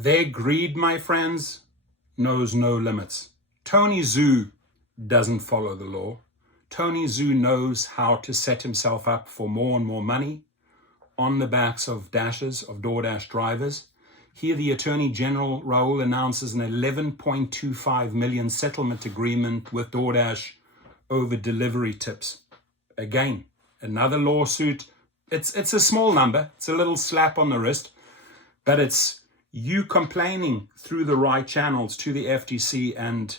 Their greed, my friends, knows no limits. Tony Zhu doesn't follow the law. Tony Zhu knows how to set himself up for more and more money on the backs of dashers, of DoorDash drivers. Here, the Attorney General Raoul announces an 11.25 million settlement agreement with DoorDash over delivery tips. Again, another lawsuit. It's a small number. It's a little slap on the wrist, but it's you complaining through the right channels to the FTC, and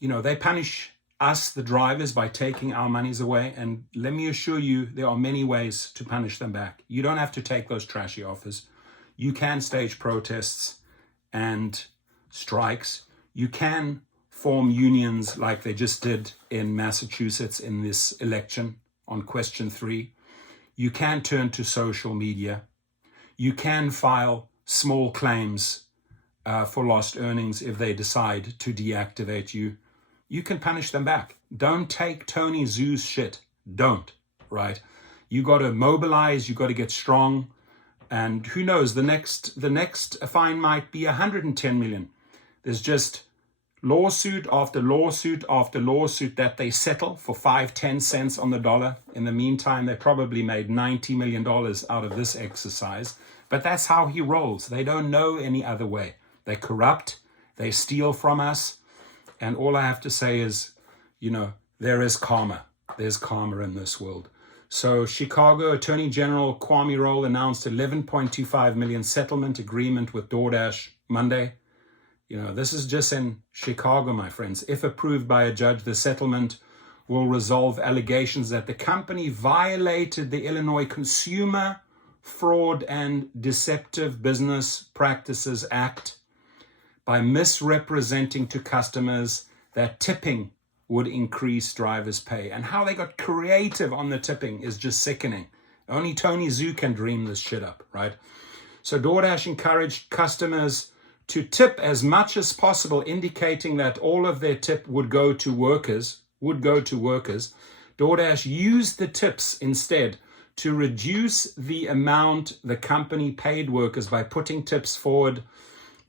they punish us, the drivers, by taking our monies away. And let me assure you, there are many ways to punish them back. You don't have to take those trashy offers. You can stage protests and strikes. You can form unions like they just did in Massachusetts in this election on question 3. You can turn to social media. You can file small claims for lost earnings if they decide to deactivate you. You can punish them back. Don't take Tony Zhu's shit. Don't, right? You got to mobilize. You got to get strong. And who knows, the next fine might be 110 million. There's just lawsuit after lawsuit after lawsuit that they settle for 5-10 cents on the dollar. In the meantime, they probably made $90 million out of this exercise. But that's how he rolls. They don't know any other way. They corrupt. They steal from us. And all I have to say is, there is karma. There's karma in this world. So Chicago Attorney General Kwame Raoul announced 11.25 million settlement agreement with DoorDash Monday. This is just in Chicago, my friends. If approved by a judge, the settlement will resolve allegations that the company violated the Illinois Consumer Fraud and Deceptive Business Practices Act by misrepresenting to customers that tipping would increase drivers' pay. And how they got creative on the tipping is just sickening. Only Tony Zhu can dream this shit up, right? So DoorDash encouraged customers to tip as much as possible, indicating that all of their tip would go to workers. DoorDash used the tips instead to reduce the amount the company paid workers by putting tips forward.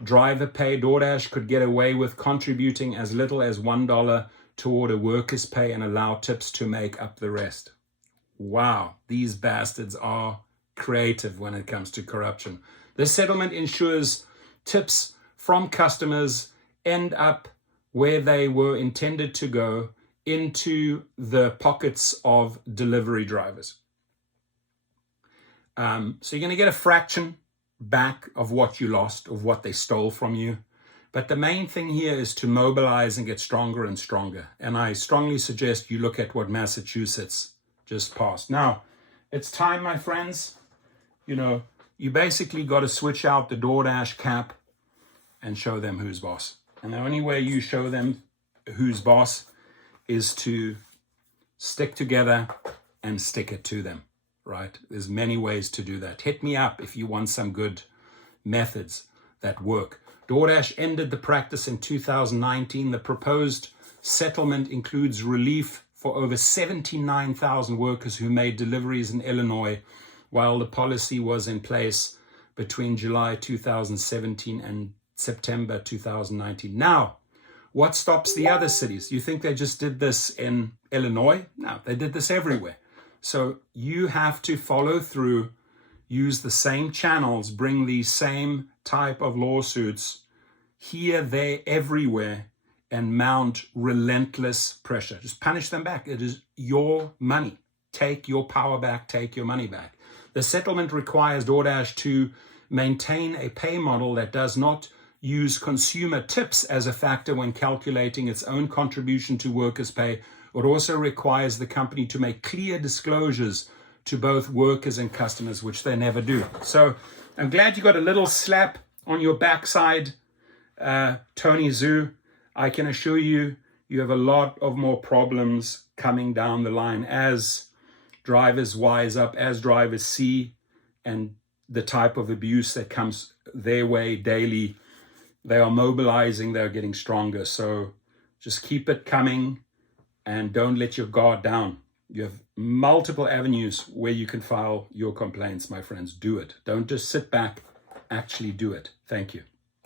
Driver pay, DoorDash could get away with contributing as little as $1 toward a worker's pay and allow tips to make up the rest. Wow, these bastards are creative when it comes to corruption. This settlement ensures tips from customers end up where they were intended to go, into the pockets of delivery drivers. So you're going to get a fraction back of what you lost, of what they stole from you. But the main thing here is to mobilize and get stronger and stronger. And I strongly suggest you look at what Massachusetts just passed. Now, it's time, my friends. You basically got to switch out the DoorDash cap and show them who's boss. And the only way you show them who's boss is to stick together and stick it to them. Right? There's many ways to do that. Hit me up if you want some good methods that work. DoorDash ended the practice in 2019. The proposed settlement includes relief for over 79,000 workers who made deliveries in Illinois, while the policy was in place between July 2017 and September 2019. Now, what stops the other cities? You think they just did this in Illinois? No, they did this everywhere. So you have to follow through, use the same channels, bring the same type of lawsuits here, there, everywhere, and mount relentless pressure. Just punish them back. It is your money. Take your power back, take your money back. The settlement requires DoorDash to maintain a pay model that does not use consumer tips as a factor when calculating its own contribution to workers' pay. It also requires the company to make clear disclosures to both workers and customers, which they never do. So I'm glad you got a little slap on your backside, Tony Zhu. I can assure you, you have a lot of more problems coming down the line as drivers wise up, as drivers see and the type of abuse that comes their way daily. They are mobilizing, they're getting stronger. So just keep it coming. And don't let your guard down. You have multiple avenues where you can file your complaints, my friends. Do it. Don't just sit back actually do it. Thank you.